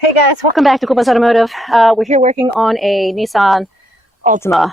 Hey guys, welcome back to Cuba Automotive. We're here working on a Nissan Altima,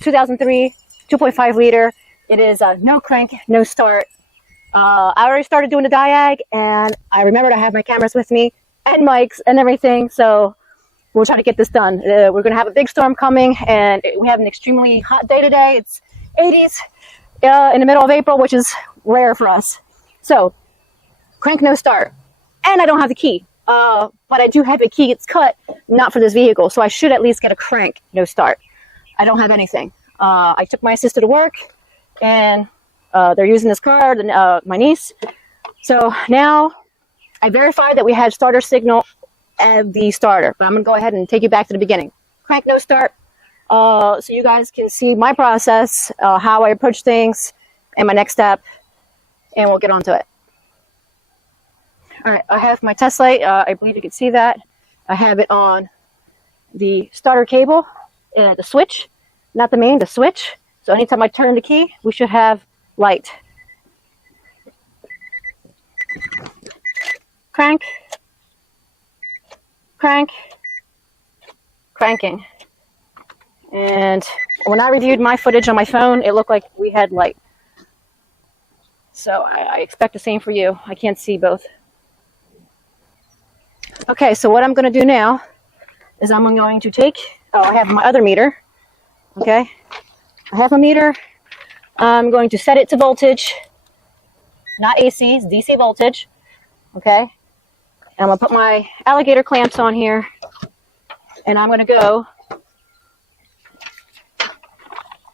2003, 2.5 liter. It is no crank, no start. I already started doing the diag, and I remembered I have my cameras with me and mics and everything, so we'll try to get this done. We're going to have a big storm coming, and we have an extremely hot day today. It's 80s in the middle of April, which is rare for us. So, crank, no start. And I don't have the key. But I do have a key. It's cut, not for this vehicle. So I should at least get a crank, no start. I don't have anything. I took my sister to work, and they're using this car, my niece. So now I verified that we had starter signal at the starter. But I'm going to go ahead and take you back to the beginning. Crank, no start. So you guys can see my process, how I approach things, and my next step. And we'll get on to it. All right, I have my test light. I believe you can see that. I have it on the starter cable, the switch, not the main, the switch. So anytime I turn the key, we should have light. Crank, crank, cranking. And when I reviewed my footage on my phone, it looked like we had light. So I expect the same for you. I can't see both. Okay, so what I'm going to do now is I'm going to take, I have my other meter, okay? I have a meter. I'm going to set it to voltage, not AC, it's DC voltage, okay? And I'm going to put my alligator clamps on here, and I'm going to go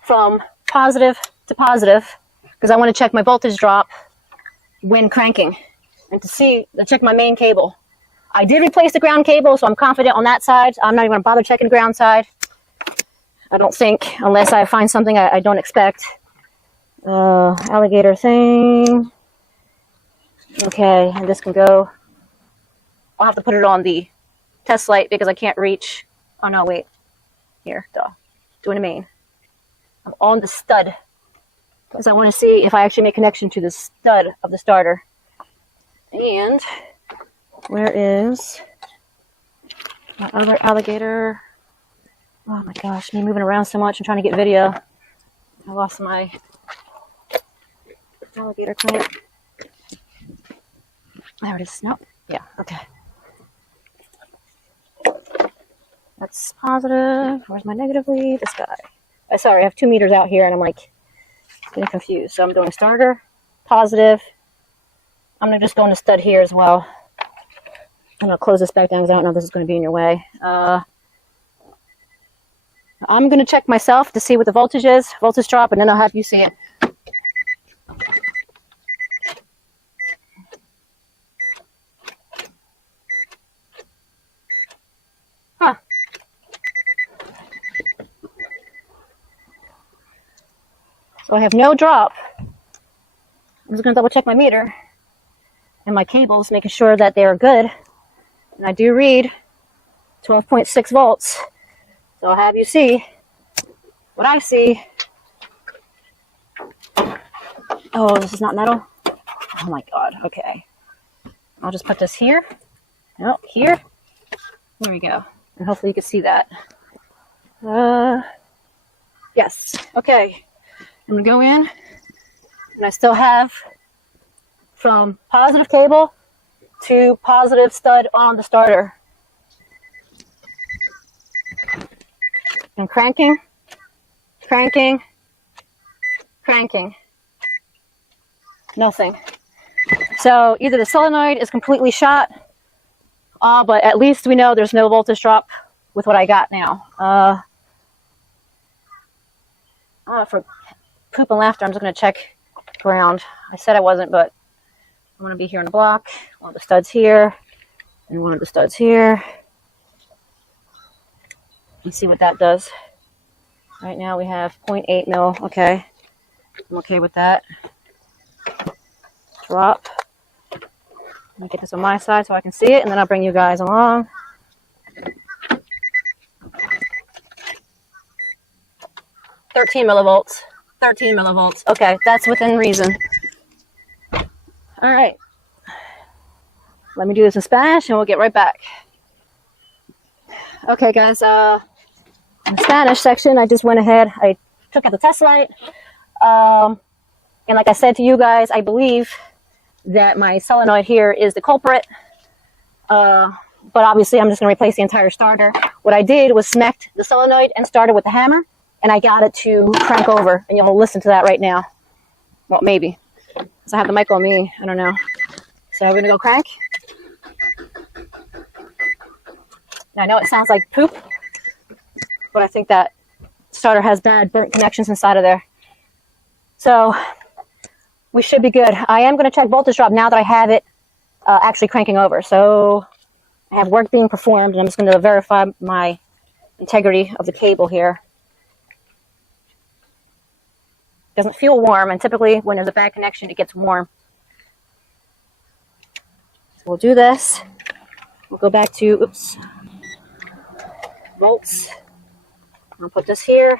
from positive to positive, because I want to check my voltage drop when cranking, and to check my main cable. I did replace the ground cable, so I'm confident on that side. I'm not even going to bother checking the ground side. I don't think, unless I find something I don't expect. Alligator thing. Okay, and this can go. I'll have to put it on the test light because I can't reach. Oh, no, wait. Here, doing the main. I'm on the stud because I want to see if I actually make connection to the stud of the starter. And where is my other alligator? Oh my gosh, me moving around so much. I'm trying to get video. I lost my alligator clamp. There it is. Nope. Yeah, okay. That's positive. Where's my negative lead? This guy. Sorry, I have 2 meters out here and I'm like getting confused. So I'm doing starter, positive. I'm going to just go in the stud here as well. I'm going to close this back down because I don't know if this is going to be in your way. I'm going to check myself to see what the voltage is, voltage drop, and then I'll have you see it. Huh. So I have no drop. I'm just going to double check my meter and my cables, making sure that they're good. And I do read 12.6 volts. So I'll have you see what I see. Oh, this is not metal. Oh my God. Okay. I'll just put this here. No, here. There we go. And hopefully you can see that. Yes. Okay. I'm going to go in. And I still have from positive cable to positive stud on the starter. And cranking, cranking, cranking. Nothing. So either the solenoid is completely shot, but at least we know there's no voltage drop with what I got now. For poop and laughter, I'm just going to check ground. I said I wasn't, but I want to be here on the block. One of the studs here, and one of the studs here. Let's see what that does. Right now we have 0.8 mil. Okay. I'm okay with that. Drop. Let me get this on my side so I can see it, and then I'll bring you guys along. $13 millivolts. 13 millivolts. Okay, that's within reason. All right. Let me do this in Spanish and we'll get right back. Okay, guys, in the Spanish section, I just went ahead, I took out the test light, and like I said to you guys, I believe that my solenoid here is the culprit, but obviously I'm just going to replace the entire starter. What I did was smacked the solenoid and started with the hammer, and I got it to crank over, and you'll listen to that right now. Well, maybe, because I have the mic on me, I don't know. So we're going to go crank. I know it sounds like poop, but I think that starter has bad burnt connections inside of there. So we should be good. I am going to check voltage drop now that I have it actually cranking over. So I have work being performed, and I'm just going to verify my integrity of the cable here. It doesn't feel warm, and typically when there's a bad connection, it gets warm. So we'll do this. We'll go back to, oops, volts. I'll put this here.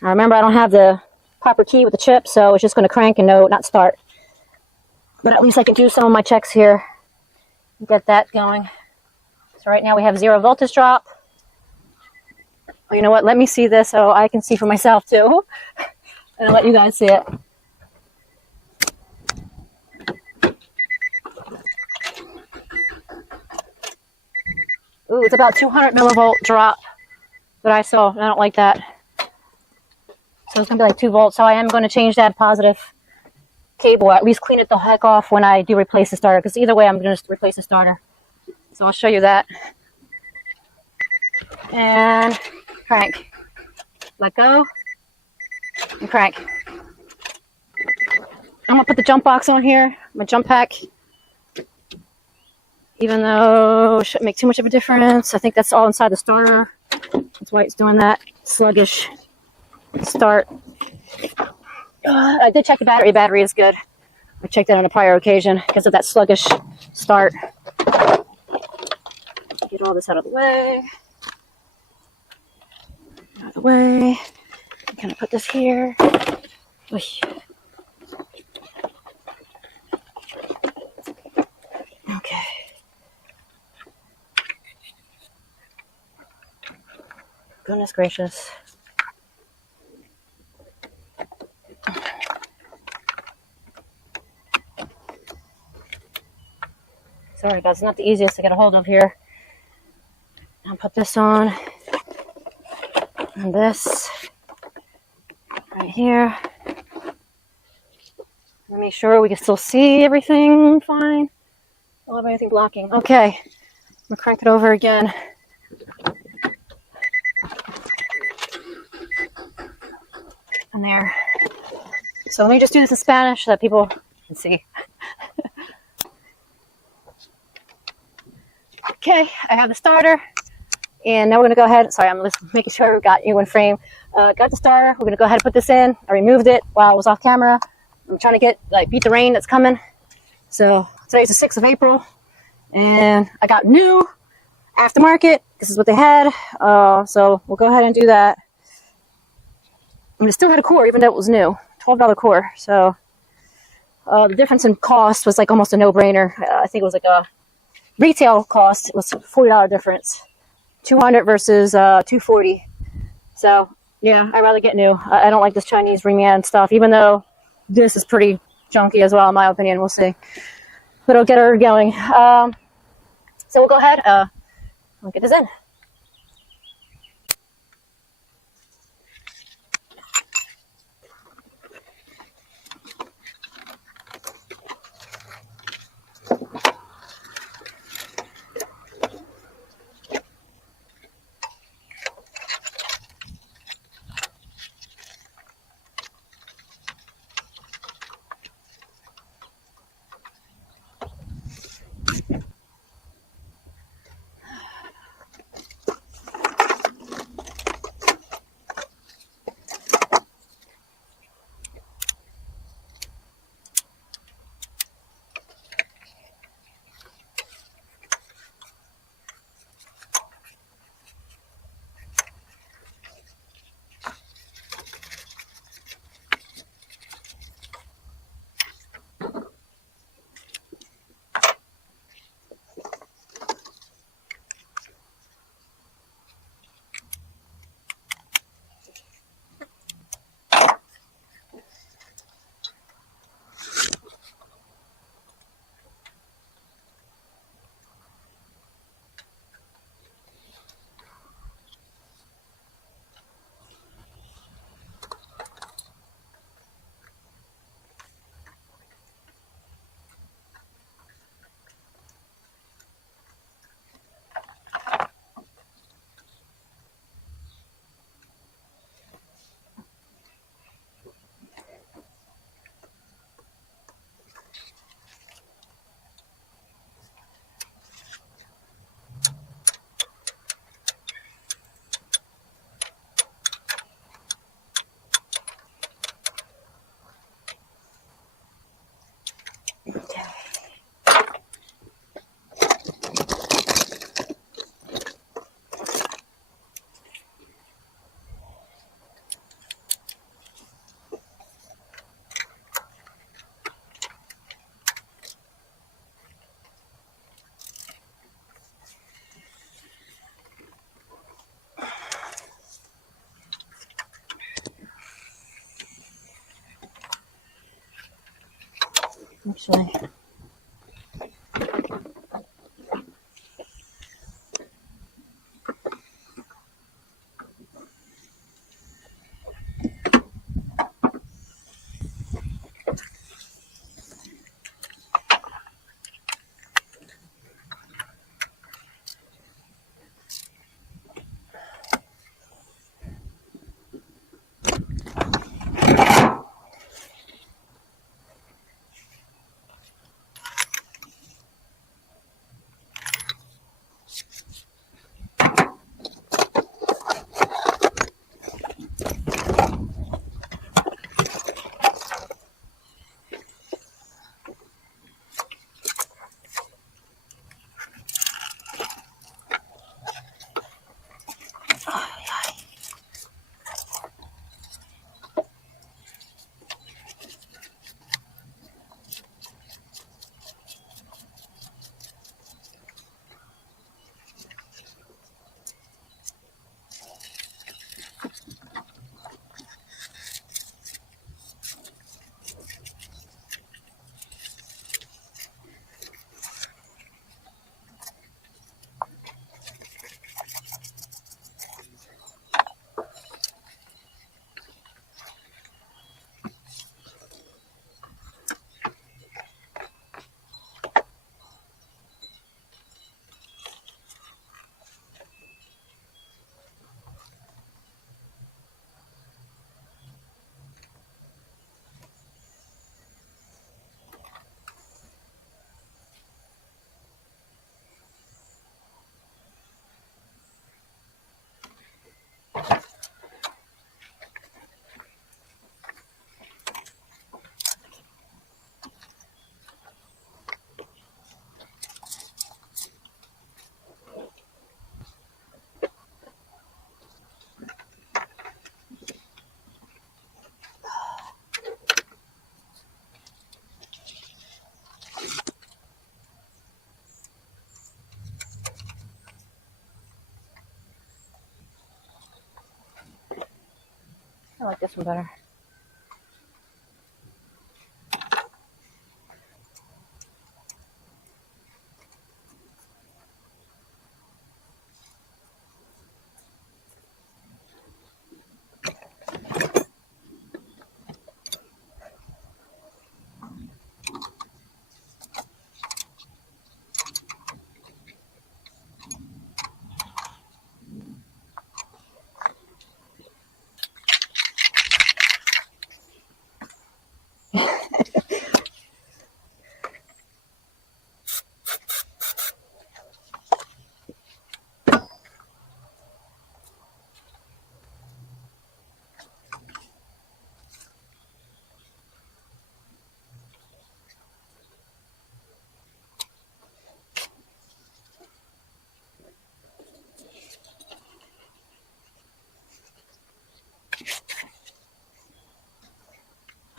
Now remember, I don't have the proper key with the chip, so it's just going to crank and not start. But at least I can do some of my checks here. Get that going. So right now we have 0 voltage drop. Oh, you know what? Let me see this so I can see for myself too. And I'll let you guys see it. Ooh, it's about 200 millivolt drop that I saw. I don't like that. So it's going to be like 2 volts. So I am going to change that positive cable. At least clean it the heck off when I do replace the starter. Because either way, I'm going to replace the starter. So I'll show you that. And crank. Let go. And crank. I'm going to put the jump box on here. My jump pack. Even though it shouldn't make too much of a difference. I think that's all inside the starter. That's why it's doing that sluggish start. I did check the battery. Battery is good. I checked that on a prior occasion because of that sluggish start. Get all this out of the way. Out of the way. I'm going to put this here. Oy. Okay. Goodness gracious. Sorry guys, it's not the easiest to get a hold of here. I'll put this on. And this. Right here. Let me make sure we can still see everything fine. I don't have anything blocking. Okay. I'm going to crank it over again. And there. So let me just do this in Spanish so that people can see. Okay, I have the starter. And now we're going to go ahead. Sorry, I'm just making sure we got you in frame. Got the starter. We're going to go ahead and put this in. I removed it while I was off camera. I'm trying to beat the rain that's coming. So today's the 6th of April. And I got new aftermarket. This is what they had. So we'll go ahead and do that. And it still had a core, even though it was new. $12 core. So the difference in cost was like almost a no-brainer. I think it was like a retail cost. It was $40 difference. $200 versus $240. So yeah, I'd rather get new. I don't like this Chinese reman stuff, even though this is pretty junky as well, in my opinion. We'll see. But it'll get her going. So we'll go ahead. We'll get this in. Actually. I like this one better.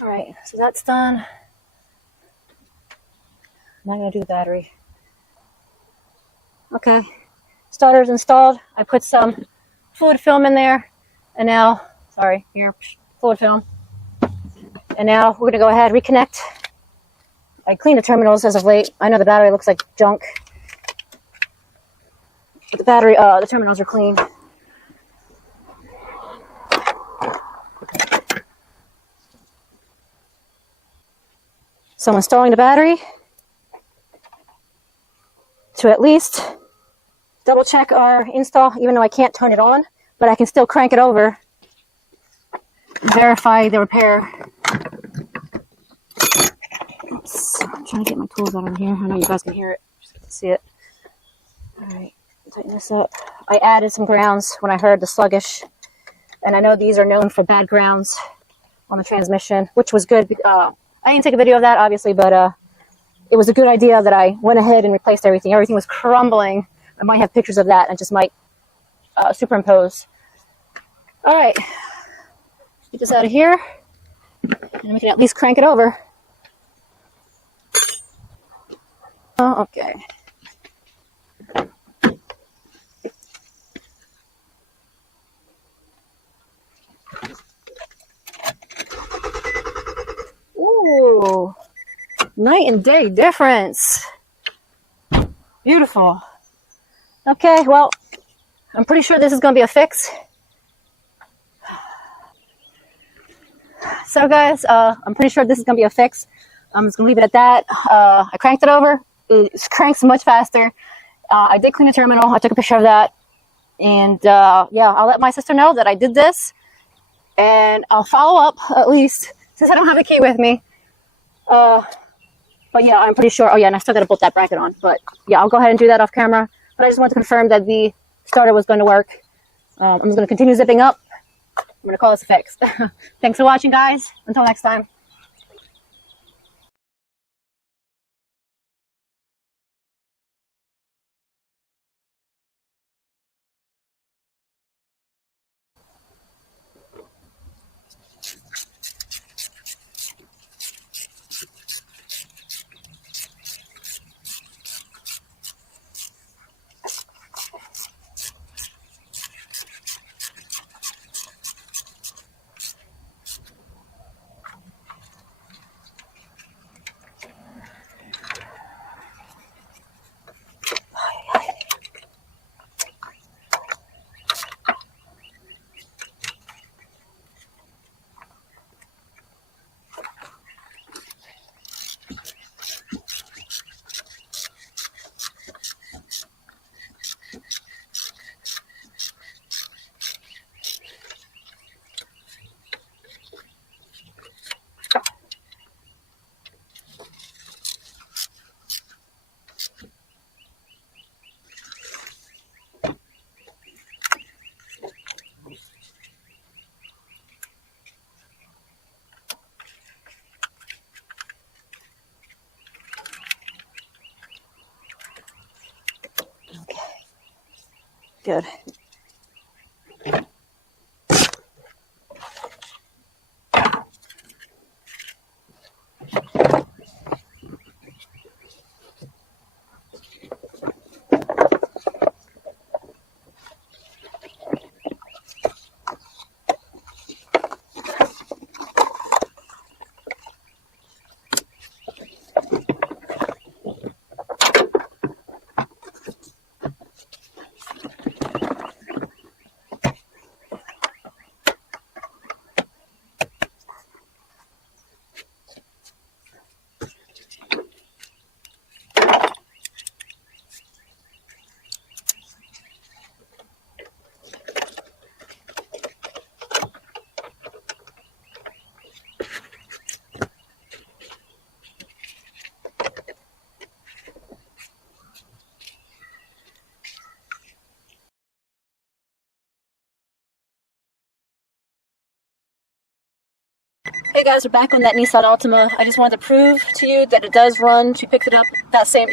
All right, so that's done. Now I'm gonna do the battery. Okay, starter's installed. I put some fluid film in there, and now, sorry, here, fluid film. And now we're gonna go ahead, reconnect. I cleaned the terminals as of late. I know the battery looks like junk, but the terminals are clean. So I'm installing the battery to at least double check our install, even though I can't turn it on, but I can still crank it over, verify the repair. Oops, I'm trying to get my tools out of here. I know you guys can hear it, just get to see it. All right, tighten this up. I added some grounds when I heard the sluggish, and I know these are known for bad grounds on the transmission, which was good. I didn't take a video of that, obviously, but it was a good idea that I went ahead and replaced everything. Everything was crumbling. I might have pictures of that and just might superimpose. All right, get this out of here, and we can at least crank it over. Oh, okay. Ooh, Night and day difference. Beautiful. Okay, well, I'm pretty sure this is going to be a fix. So guys, I'm pretty sure this is going to be a fix. I'm just going to leave it at that. I cranked it over. It cranks much faster. I did clean the terminal. I took a picture of that. And yeah, I'll let my sister know that I did this. And I'll follow up, at least, since I don't have a key with me. But yeah, I'm pretty sure. Oh yeah, and I still got to bolt that bracket on. But yeah, I'll go ahead and do that off camera. But I just want to confirm that the starter was going to work. I'm just going to continue zipping up. I'm going to call this a fix. Thanks for watching, guys. Until next time. Good. Hey guys, we're back on that Nissan Altima. I just wanted to prove to you that it does run. She picked it up the same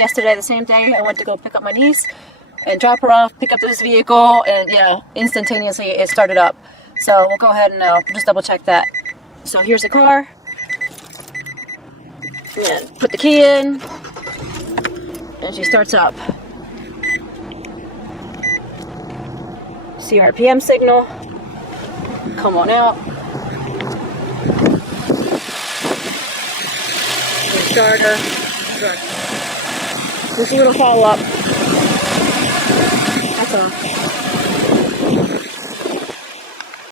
day. I went to go pick up my niece and drop her off, pick up this vehicle, and yeah, instantaneously it started up. So we'll go ahead and just double check that. So here's the car. And put the key in, and she starts up. CRPM signal. Come on out. Starter. Just a little follow up. That's all.